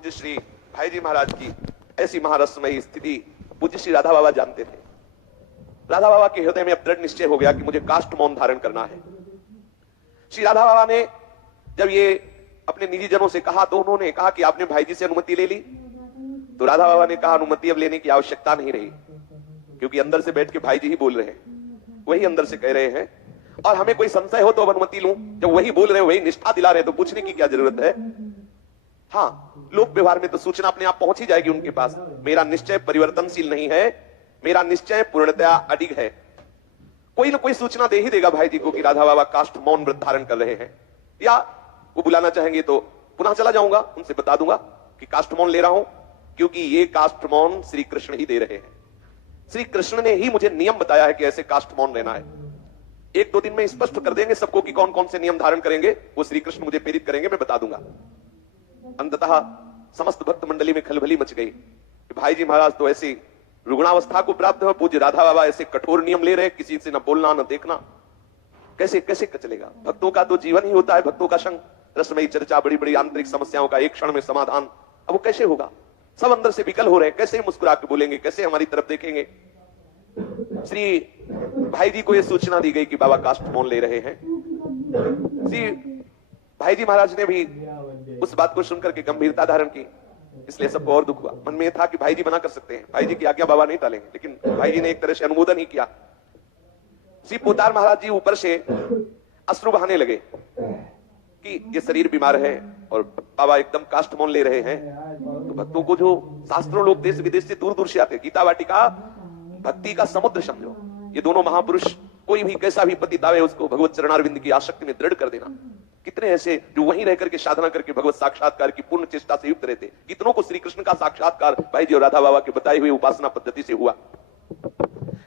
पूज्य श्री भाई जी महाराज की ऐसी महारसमयी स्थिति पूज्य श्री राधा बाबा जानते थे। राधा बाबा के हृदय में अब दृढ़ निश्चय हो गया कि मुझे काष्ठ मौन धारण करना है। श्री राधा बाबा ने जब ये अपने निजी जनों से कहा तो उन्होंने कहा कि आपने भाई जी से अनुमति ले ली। तो राधा बाबा ने कहा अनुमति अब लेने की आवश्यकता नहीं रही, क्योंकि अंदर से बैठ के भाई जी ही बोल रहे हैं, वही अंदर से कह रहे हैं, और हमें कोई संशय हो तो अब अनुमति लूं। जब वही बोल रहे हैं, वही निष्ठा दिला रहे हैं, तो पूछने की क्या जरूरत है। हाँ, लोक व्यवहार में तो सूचना अपने आप पहुंच ही जाएगी उनके पास। मेरा निश्चय परिवर्तनशील नहीं है, मेरा निश्चय पूर्णतया अडिग है। कोई ना कोई सूचना दे ही देगा भाई जी को कि राधा बाबा काष्ठ मौन व्रत धारण कर रहे हैं, या वो बुलाना चाहेंगे तो पुनः चला जाऊंगा, उनसे बता दूंगा कि काष्ठ मौन ले रहा हूं, क्योंकि ये काष्ठ मौन श्री कृष्ण ही दे रहे हैं। श्री कृष्ण ने ही मुझे नियम बताया है कि ऐसे काष्ठ मौन लेना है। एक दो दिन में स्पष्ट कर देंगे सबको कि कौन कौन से नियम धारण करेंगे, वो श्री कृष्ण मुझे प्रेरित करेंगे, मैं बता दूंगा। अंततः समस्त भक्त मंडली में खलबली मच गई कि भाई जी महाराज तो ऐसी रुग्णावस्था को प्राप्त है, पूज्य राधा बाबा ऐसे कठोर नियम ले रहे, किसी से न बोलना न देखना, कैसे कैसे चलेगा। भक्तों का तो जीवन ही होता है भक्तों का संग, रसमयी चर्चा, बड़ी बड़ी आंतरिक समस्याओं का एक क्षण में समाधान। अब वो कैसे होगा, सब अंदर से विकल हो रहे हैं, कैसे मुस्कुरा के बोलेंगे, कैसे हमारी तरफ देखेंगे। श्री भाई जी को यह सूचना दी गई कि बाबा काष्ठ मौन ले रहे हैं। श्री भाई जी महाराज ने भी उस बात को सुनकर के गंभीरता धारण की, इसलिए सबको और दुख हुआ। मन में था कि भाई जी मना कर सकते हैं, भाई जी की आज्ञा बाबा नहीं टालेंगे, लेकिन भाई जी ने एक तरह से अनुमोदन ही किया। श्री पोतार महाराज जी ऊपर से अश्रु बहाने लगे कि ये शरीर बीमार है और बाबा एकदम काष्ठ मौन ले रहे हैं। तो भक्तों को, जो शास्त्रों लोग देश विदेश से दूर दूर से आते, गीता वाटिका भक्ति का समुद्र समझो। ये दोनों महापुरुष, कोई भी कैसा भी पतित आवे उसको भगवत चरणारविंद की आसक्ति में दृढ़ कर देना। कितने ऐसे जो वहीं रह करके साधना करके भगवत साक्षात्कार की पूर्ण चेष्टा से युक्त रहते, कितनों को श्री कृष्ण का साक्षात्कार भाई जी और राधा बाबा के बताए हुए उपासना पद्धति से हुआ।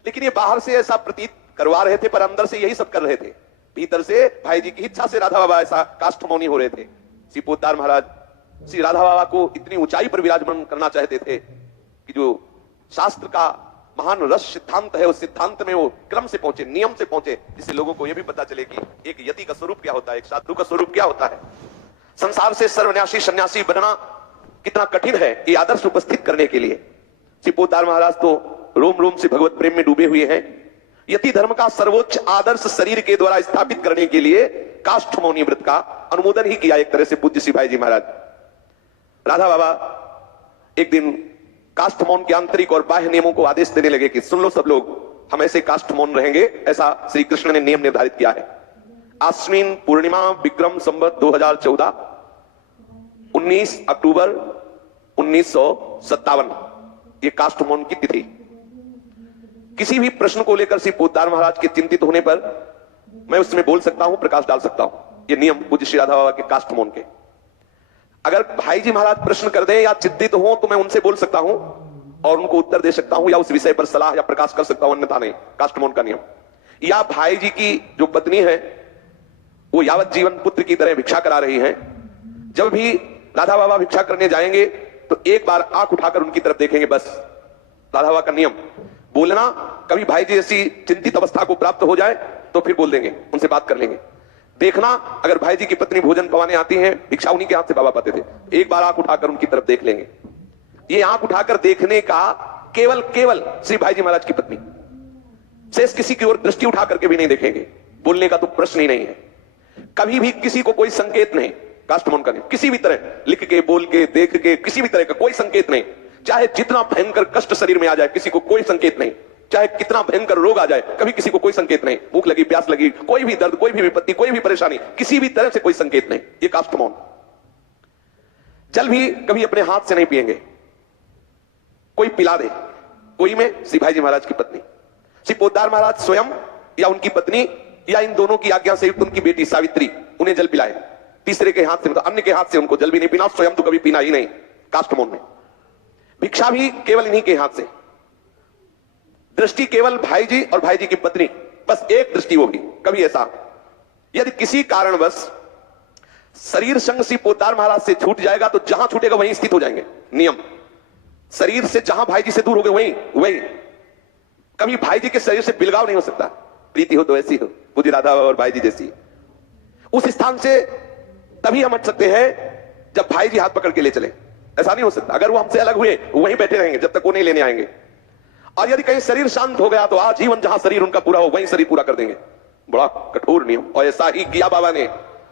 लेकिन ये बाहर से ऐसा प्रतीत करवा रहे थे, पर अंदर से यही सब कर रहे थे। भीतर से भाई जी की इच्छा से राधा बाबा ऐसा काष्ठ मौनी हो रहे थे। श्री पोतार महाराज श्री राधा बाबा को इतनी ऊंचाई पर विराजमान करना चाहते थे कि जो शास्त्र का महान रस सिद्धांत है, उस सिद्धांत में वो क्रम से पहुंचे, नियम से पहुंचे, जिससे लोगों को यह भी पता चले कि एक यति का स्वरूप क्या होता है, एक साधु का स्वरूप क्या होता है। संसार से सर्वन्यासी सन्यासी बनना कितना कठिन है, ये आदर्श उपस्थित करने के लिए श्री पोतार महाराज तो रोम रोम से भगवत प्रेम में डूबे हुए हैं। यति धर्म का सर्वोच्च आदर्श शरीर के द्वारा स्थापित करने के लिए काष्ठ मौनी व्रत का अनुमोदन ही किया एक तरह से पूज्य श्री भाई जी महाराज। राधा बाबा एक दिन काष्ठ मौन के आंतरिक और बाह्य नियमों को आदेश देने लगे कि सुन लो सब लोग, हम ऐसे काष्ठ मौन रहेंगे, ऐसा श्री कृष्ण ने नियम निर्धारित किया है। आश्विन पूर्णिमा विक्रम संवत 2014 19 अक्टूबर 1957 ये काष्ठ मौन की तिथि। किसी भी प्रश्न को लेकर श्री पोतार महाराज के चिंतित होने पर मैं उसमें बोल सकता हूं, प्रकाश डाल सकता हूं। ये नियम पूज्य श्री राधा बाबा के काष्ठ मौन के। अगर भाई जी महाराज प्रश्न कर दें या चिंतित हो तो मैं उनसे बोल सकता हूं और उनको उत्तर दे सकता हूं, या उस विषय पर सलाह या प्रकाश कर सकता हूं, अन्यथा नहीं। काष्ठ मौन का नियम। या भाई जी की जो पत्नी है वो यावत जीवन पुत्र की तरह भिक्षा करा रही है, जब भी राधा बाबा भिक्षा करने जाएंगे तो एक बार आंख उठाकर उनकी तरफ देखेंगे, बस। राधा बाबा का नियम। बोलना कभी भाई जी ऐसी चिंतित अवस्था को प्राप्त हो जाए तो फिर बोल देंगे, उनसे बात कर लेंगे। देखना, अगर भाई जी की पत्नी भोजन पवाने आती है, भिक्षा उन्हीं के हाथ से बाबा पाते थे, एक बार आंख उठाकर उनकी तरफ देख लेंगे। ये आंख उठाकर देखने का केवल श्री भाई जी महाराज की पत्नी, शेष किसी की ओर दृष्टि उठा करके भी नहीं देखेंगे। बोलने का तो प्रश्न ही नहीं है। कभी भी किसी को कोई संकेत नहीं, काष्ठ मौन का नहीं, किसी भी तरह लिख के, बोल के, देख के, किसी भी तरह का कोई संकेत नहीं। चाहे जितना भयंकर कष्ट शरीर में आ जाए, किसी को कोई संकेत नहीं। चाहे कितना भयंकर रोग आ जाए, कभी किसी को कोई संकेत नहीं। भूख लगी, प्यास लगी, कोई भी दर्द, कोई भी विपत्ति, कोई भी परेशानी, किसी भी तरह से कोई संकेत नहीं। ये काष्ठ मौन। जल भी कभी अपने हाथ से नहीं पिएंगे, कोई पिला दे। कोई में श्री भाई जी महाराज की पत्नी श्री पोतार महाराज स्वयं या उनकी पत्नी या इन दोनों की आज्ञा से युक्त उनकी बेटी सावित्री उन्हें जल पिलाए। तीसरे के हाथ से, मतलब अन्य के हाथ से उनको जल भी नहीं पीना, स्वयं तो कभी पीना ही नहीं काष्ठ मौन में। भिक्षा भी केवल इन्हीं के हाथ से। दृष्टि केवल भाई जी और भाई जी की पत्नी, बस एक दृष्टि, वो भी कभी ऐसा यदि किसी कारणवश शरीर संग श्री पोतार महाराज से छूट जाएगा तो जहां छूटेगा वहीं स्थित हो जाएंगे। नियम, शरीर से जहां भाई जी से दूर हो गए वहीं कभी भाई जी के शरीर से बिलगाव नहीं हो सकता। प्रीति हो तो ऐसी हो, पूज्य राधा और भाई जी जैसी। उस स्थान से तभी हम हट सकते हैं जब भाई जी हाथ पकड़ के ले चले। ऐसा नहीं हो सकता। अगर वो हमसे अलग हुए वहीं बैठे रहेंगे जब तक वो नहीं लेने आएंगे। और यदि कहीं शरीर शांत हो गया तो आजीवन जहां शरीर उनका पूरा हो वहीं शरीर पूरा कर देंगे। बड़ा कठोर नियम। और ऐसा ही किया बाबा ने।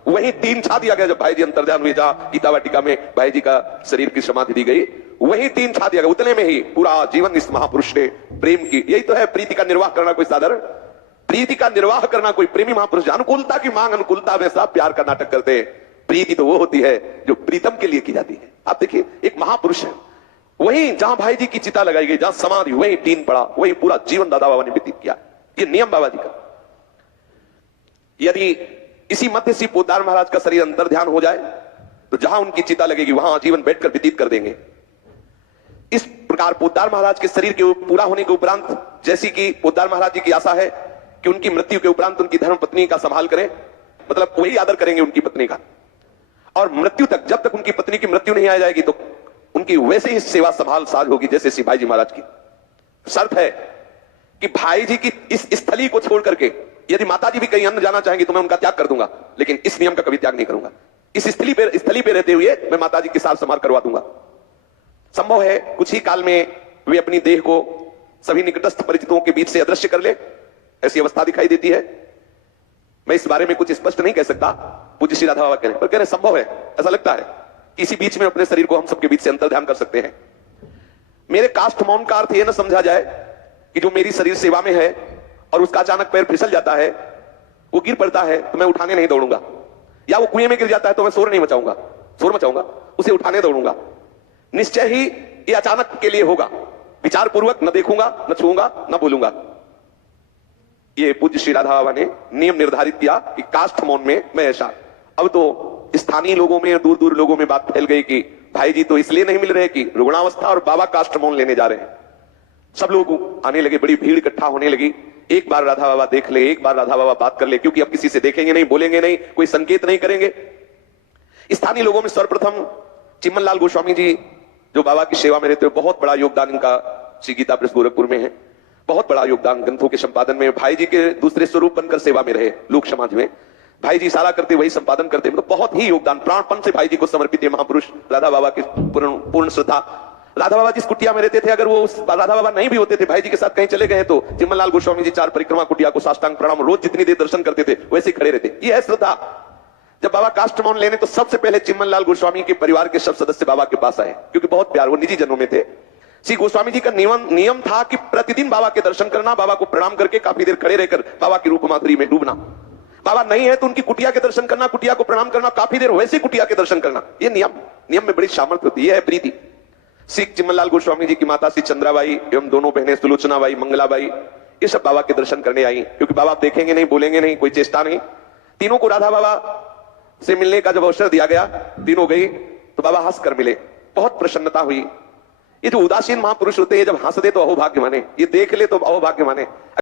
वहीं तीन छा दिया गया जब भाई जी अंतर्ध्यान हुए, जहां गीता वाटिका में भाई जी का शरीर की समाधि दी गई, वहीं तीन छा दिया गया। उतने में ही पूरा जीवन इस महापुरुष ने प्रेम की। यही तो है प्रीति का निर्वाह करना कोई साधारण, प्रीति का निर्वाह करना कोई प्रेमी महापुरुष। अनुकूलता की मांग अनुकूलता में सब प्यार का नाटक करते हैं। प्रीति तो वो होती है जो प्रीतम के लिए की जाती है। आप देखिए एक महापुरुष है, वहीं जहां भाई जी की चिता लगाई गई, जहां समाधि, वहीं टीन पड़ा, वहीं पूरा जीवन दादा बाबा ने व्यतीत किया। ये नियम बाबा जी का। यदि इसी मध्य से पोद्दार महाराज का शरीर अंतर्ध्यान हो जाए तो जहां उनकी चिता लगेगी वहां जीवन बैठकर व्यतीत कर देंगे। इस प्रकार पोद्दार महाराज के शरीर के पूरा होने के उपरांत, जैसी कि पोद्दार महाराज जी की आशा है कि उनकी मृत्यु के उपरांत उनकी धर्म पत्नी का संभाल करें, मतलब वही आदर करेंगे उनकी पत्नी का, और मृत्यु तक, जब तक उनकी पत्नी की मृत्यु नहीं आ जाएगी तो उनकी वैसे ही सेवा संभाल साज होगी जैसे श्री भाई जी महाराज की। शर्त है कि भाई जी की इस स्थली को छोड़ करके यदि माता जी भी कहीं अन्य जाना चाहेंगी तो मैं उनका त्याग कर दूंगा, लेकिन इस नियम का कभी त्याग नहीं करूंगा। इस स्थली पे रहते हुए मैं माता जी के साथ समार करवा दूंगा। संभव है कुछ ही काल में वे अपनी देह को सभी निकटस्थ परिचितों के बीच से अदृश्य कर ले, ऐसी अवस्था दिखाई देती है। मैं इस बारे में कुछ स्पष्ट नहीं कह सकता, पूज्य श्री राधा बाबा कह रहे, पर कह रहे संभव है, ऐसा लगता है कि इसी बीच में अपने शरीर को हम सबके बीच से अंतर्ध्यान कर सकते हैं। मेरे काष्ठ मौन का अर्थ यह न समझा जाए कि जो मेरी शरीर सेवा में है और उसका अचानक पैर फिसल जाता है, वो गिर पड़ता है तो मैं उठाने नहीं दौड़ूंगा, या वो कुएं में गिर जाता है तो मैं शोर मचाऊंगा, उसे उठाने दौड़ूंगा। निश्चय ही ये अचानक के लिए होगा, विचार पूर्वक न देखूंगा, न छूंगा, न बोलूंगा। ये पूज्य श्री राधा बाबा ने नियम निर्धारित किया कि काष्ठ मौन में मैं ऐसा। अब तो स्थानीय लोगों में, दूर दूर लोगों में बात फैल गई कि भाई जी तो इसलिए नहीं मिल रहे कि रुग्णावस्था और बाबा काष्ठ मौन लेने जा रहे हैं। सब लोग आने लगे, बड़ी भीड़ इकट्ठा होने लगी। एक बार राधा बाबा देख ले, एक बार राधा बाबा बात कर ले, क्योंकि अब किसी से देखेंगे नहीं, बोलेंगे नहीं, कोई संकेत नहीं करेंगे। स्थानीय लोगों में सर्वप्रथम चिमन लाल गोस्वामी जी जो बाबा की सेवा में रहते हुए, बहुत बड़ा योगदान इनका श्री गीता प्रेस गोरखपुर में है, बहुत बड़ा योगदान ग्रंथों के संपादन में। भाई जी के दूसरे स्वरूप बनकर सेवा में रहे लोक समाज में। भाई जी सारा करते वही संपादन करते, मतलब बहुत ही योगदान, प्राणपण से भाई जी को समर्पित है महापुरुष राधा बाबा की पूर्ण श्रद्धा। राधा बाबा जिस कुटिया में रहते थे, अगर वो उस राधा बाबा नहीं भी होते थे, भाई जी के साथ कहीं चले गए तो चिमन लाल गोस्वामी जी 4 परिक्रमा कुटिया को साष्टांग प्रणाम, रोज जितनी देर दर्शन करते थे वैसे ही खड़े रहते। ये है श्रद्धा। जब बाबा काष्ठ मौन लेने तो सबसे पहले चिमन लाल गोस्वामी के परिवार के सब सदस्य बाबा के पास आए, क्योंकि बहुत प्यार, वो निजी जनों में थे। श्री गोस्वामी जी का नियम था कि प्रतिदिन बाबा के दर्शन करना, बाबा को प्रणाम करके काफी देर खड़े रहकर बाबा की रूप माधुरी में डूबना। बाबा नहीं है तो उनकी कुटिया के दर्शन करना, कुटिया को प्रणाम करना, काफी देर वैसे कुटिया के दर्शन करना। ये नियम में बड़ी सामर्थ्य होती है प्रीति। श्री चिमनलाल गोस्वामी जी की माता श्री चंद्राबाई एवं दोनों बहनें सुलोचनाबाई, मंगलाबाई, ये सब बाबा के दर्शन करने आई, क्योंकि बाबा देखेंगे नहीं, बोलेंगे नहीं, कोई चेष्टा नहीं। तीनों को राधा बाबा से मिलने का जब अवसर दिया गया, तीनों गई तो बाबा हंस कर मिले, बहुत प्रसन्नता हुई। ये जो उदासीन महापुरुष होते हैं, जब हंस दे तो अहोभाग्य माने, ये देख ले तो अहोभाग्य माने।